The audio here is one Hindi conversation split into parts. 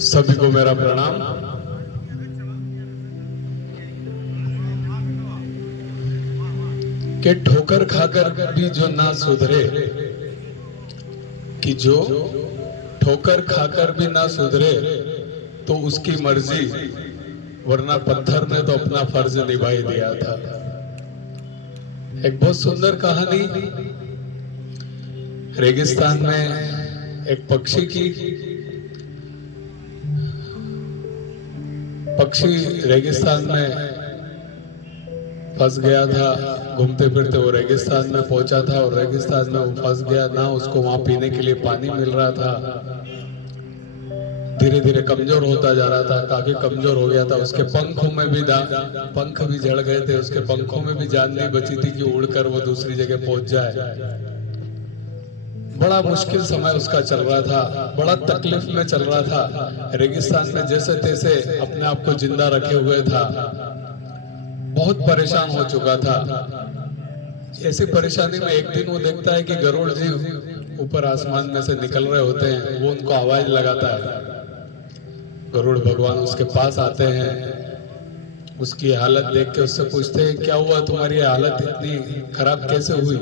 सभी को मेरा प्रणाम। कि ठोकर खाकर भी जो ना सुधरे, कि जो ठोकर खाकर भी ना सुधरे तो उसकी मर्जी, वरना पत्थर ने तो अपना फर्ज निभा ही दिया था। एक बहुत सुंदर कहानी रेगिस्तान में एक पक्षी की। पक्षी रेगिस्तान में फंस गया था, घूमते फिरते वो रेगिस्तान में पहुंचा था और रेगिस्तान में वो फंस गया, ना उसको वहां पीने के लिए पानी मिल रहा था। धीरे धीरे कमजोर होता जा रहा था, काफी कमजोर हो गया था। उसके पंखों में भी पंख भी झड़ गए थे, उसके पंखों में भी जान नहीं बची थी कि उड़कर वो दूसरी जगह पहुंच जाए। बड़ा मुश्किल समय उसका चल रहा था, बड़ा तकलीफ में चल रहा था। रेगिस्तान में जैसे तैसे अपने आप को जिंदा रखे हुए था, बहुत परेशान हो चुका था। ऐसी परेशानी में एक दिन वो देखता है कि गरुड़ जी ऊपर आसमान में से निकल रहे होते हैं। वो उनको आवाज लगाता है। गरुड़ भगवान उसके पास आते हैं, उसकी हालत देख के उससे पूछते हैं, क्या हुआ, तुम्हारी हालत इतनी खराब कैसे हुई?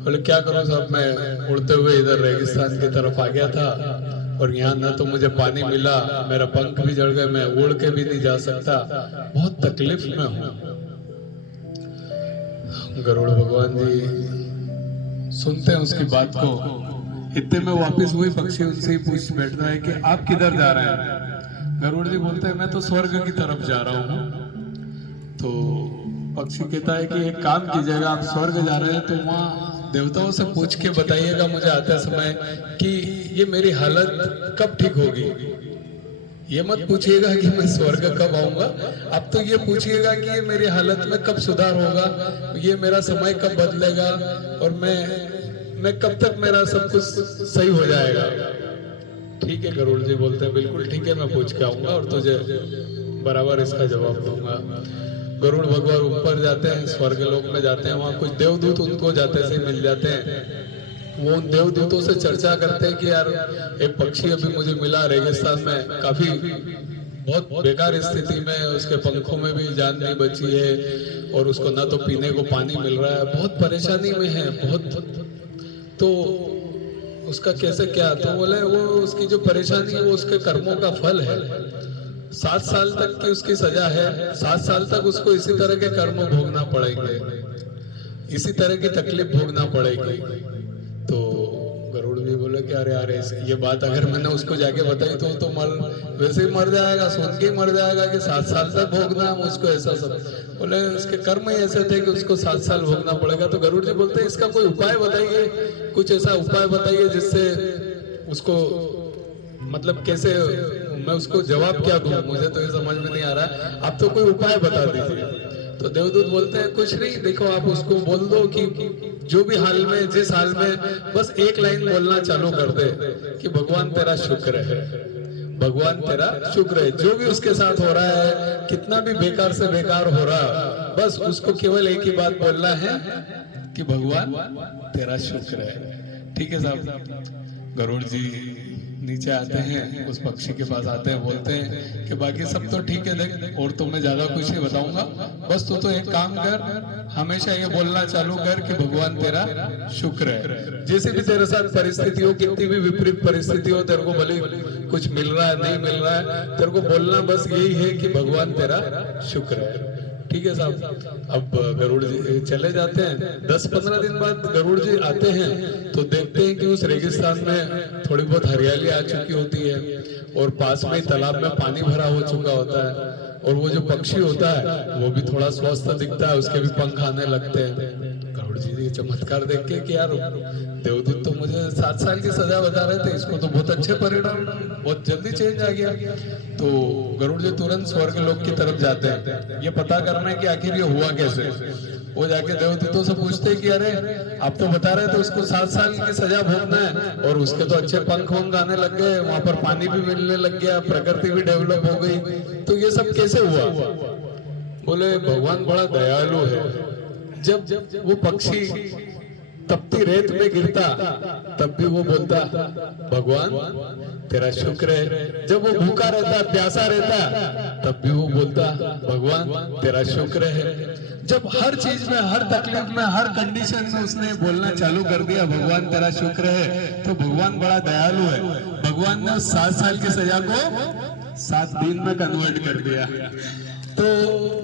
बोले, क्या करूं साहब, मैं उड़ते हुए इधर रेगिस्तान की तरफ आ गया था और यहाँ ना तो मुझे पानी मिला, मेरा पंख भी जड़ गए, मैं उड़ के भी नहीं जा सकता, बहुत तकलीफ में हूँ। गरुड़ भगवान जी सुनते हैं उसकी बात को। इतने में वापस वही पक्षी उनसे ही पूछ बैठता है कि आप किधर जा रहे हैं? गरुड़ जी बोलते हैं, मैं तो स्वर्ग की तरफ जा रहा हूँ। तो पक्षी कहता है कि एक काम कीजिएगा, आप स्वर्ग जा रहे हैं तो वहाँ देवताओं से पूछ के बताइएगा मुझे आते समय कि ये मेरी हालत कब ठीक होगी। ये मत पूछिएगा कि मैं स्वर्ग कब आऊंगा, अब तो ये पूछिएगा कि ये मेरी हालत में कब सुधार होगा, ये मेरा समय कब बदलेगा और मैं कब तक मेरा सब कुछ सही हो जाएगा। ठीक है, गरुड़ जी बोलते हैं, बिल्कुल ठीक है, मैं पूछ के आऊंगा और तुझे बराबर इसका जवाब दूंगा। गरुड़ भगवान ऊपर जाते हैं, स्वर्ग लोक में जाते हैं। वहां कुछ देवदूत उनको जाते से मिल जाते हैं। वो उन देवदूतों से चर्चा करते हैं कि यार एक पक्षी अभी मुझे मिला रेगिस्तान में, काफी बहुत बेकार स्थिति में, उसके पंखों में भी जान नहीं बची है और उसको ना तो पीने को पानी मिल रहा है, बहुत परेशानी में है, बहुत। तो उसका कैसे क्या? तो बोले वो उसकी जो परेशानी है वो उसके कर्मों का फल है। 7 साल तक की उसकी सजा है, 7 साल तक उसको इसी तरह के कर्म भोगना पड़ेंगे, इसी तरह की तकलीफ भोगना पड़ेगी। तो गरुड़ भी बोले कि अरे अरे ये बात अगर मैंने उसको जाके बताई तो वैसे ही मर जाएगा, सुन के ही मर जाएगा कि 7 साल तक भोगना है मुझको, ऐसा सब। बोले उसके कर्म ही ऐसे थे कि उसको 7 साल भोगना पड़ेगा। तो गरुड़ जी बोलते हैं, इसका कोई उपाय बताइए, कुछ ऐसा उपाय बताइए जिससे उसको, मतलब कैसे मैं उसको जवाब क्या दूं, मुझे तो ये समझ में नहीं आ रहा, आप तो कोई उपाय बता दीजिए। तो देवदूत बोलते हैं, कुछ नहीं, देखो आप उसको बोल दो कि जो भी हाल में, जिस हाल में, बस एक लाइन बोलना चालू कर दे कि भगवान तेरा शुक्र है, भगवान तेरा शुक्र है। जो भी उसके साथ हो रहा है, कितना भी बेकार से बेकार हो रहा, बस उसको केवल एक ही बात बोलना है कि भगवान तेरा शुक्र है। ठीक है साहब। गरुड़ जी नीचे आते हैं, उस पक्षी के पास आते हैं, बोलते हैं कि बाकी सब तो ठीक है, देख और तो मैं ज्यादा कुछ नहीं बताऊंगा, बस तू तो एक काम कर, हमेशा ये बोलना चालू कर कि भगवान तेरा शुक्र है। जैसे भी तेरे साथ परिस्थिति हो, कितनी भी विपरीत परिस्थिति हो, तेरे को भले कुछ मिल रहा है नहीं मिल रहा है, तेरे को बोलना बस यही है कि भगवान तेरा शुक्र है। ठीक है साहब। अब गरुड़ जी चले जाते हैं। 10-15 दिन बाद गरुड़ जी आते हैं तो देखते हैं कि उस रेगिस्तान में थोड़ी बहुत हरियाली आ चुकी होती है और पास में तालाब में पानी भरा हो चुका होता है और वो जो पक्षी होता है वो भी थोड़ा स्वस्थ दिखता है, उसके भी पंख आने लगते हैं। गरुड़ जी ये चमत्कार देख के कि यार देवदूत तो मुझे 7 साल की सजा बता रहे थे, इसको तो बहुत अच्छे परिणाम, बहुत जल्दी चेंज आ गया। तो गरुड़ जी तुरंत स्वर्ग लोक की तरफ जाते हैं, ये पता करना है कि आखिर ये हुआ कैसे। वो जाके देवदूतों से पूछते हैं कि अरे आप तो बता रहे थे उसको 7 साल की सजा भोगना है और उसके तो अच्छे पंख वंख आने लग गए, वहां पर पानी भी मिलने लग गया, प्रकृति भी डेवलप हो गई, तो ये सब कैसे हुआ? बोले भगवान बड़ा दयालु है। जब वो पक्षी तपती रेत में गिरता तब भी वो बोलता भगवान तेरा शुक्र है। जब वो भूखा रहता प्यासा रहता तब भी वो बोलता भगवान तेरा शुक्र है। जब हर चीज में, हर तकलीफ में, हर कंडीशन में उसने बोलना चालू कर दिया भगवान तेरा शुक्र है, तो भगवान बड़ा दयालु है। भगवान ने 7 साल की सजा को 7 दिन में कन्वर्ट कर दिया, तो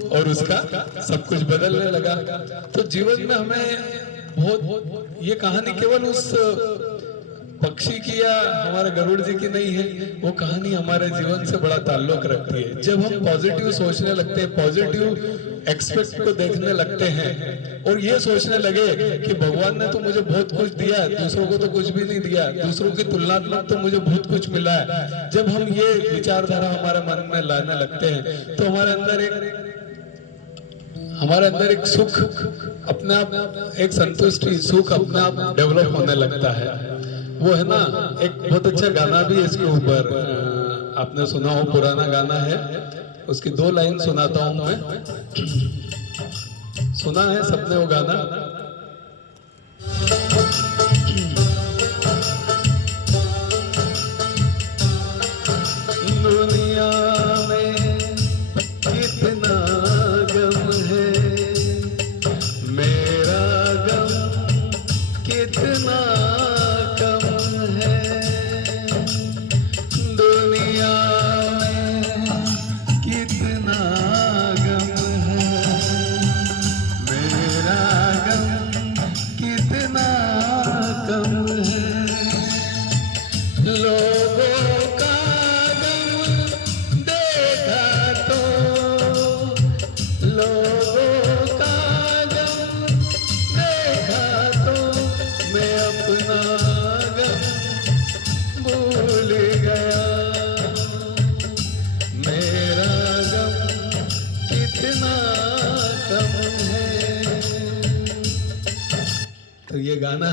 और उसका सब कुछ बदलने लगा। तो जीवन में हमें बहुत, ये कहानी केवल उस पक्षी की या हमारे गरुड़ जी की नहीं है, वो कहानी हमारे जीवन से बड़ा ताल्लुक रखती है। जब हम पॉजिटिव सोचने लगते हैं, पॉजिटिव एक्सपेक्ट को देखने लगते हैं और ये सोचने लगे कि भगवान ने तो मुझे बहुत कुछ दिया, दूसरों को तो कुछ भी नहीं दिया, दूसरों की तुलनात्मक तो मुझे बहुत कुछ मिला है। जब हम ये विचारधारा हमारे मन में लाने लगते हैं तो हमारे अंदर एक सुख अपने आप, एक संतुष्टि, सुख अपने आप डेवलप होने लगता है। वो है ना, एक बहुत अच्छा गाना भी है इसके ऊपर, आपने सुना हो, पुराना गाना है, उसकी 2 लाइन सुनाता हूं मैं। सुना है सबने वो गाना? दुनिया में कितना गम है, मेरा गम कितना कम है। दुनिया में कितना गम है, मेरा गम कितना कम है। लोगों का गम देखा तो, लोगों का गम देखा तो मैं अपना गम भूल गया। मेरा गम कितना कम है। तो ये गाना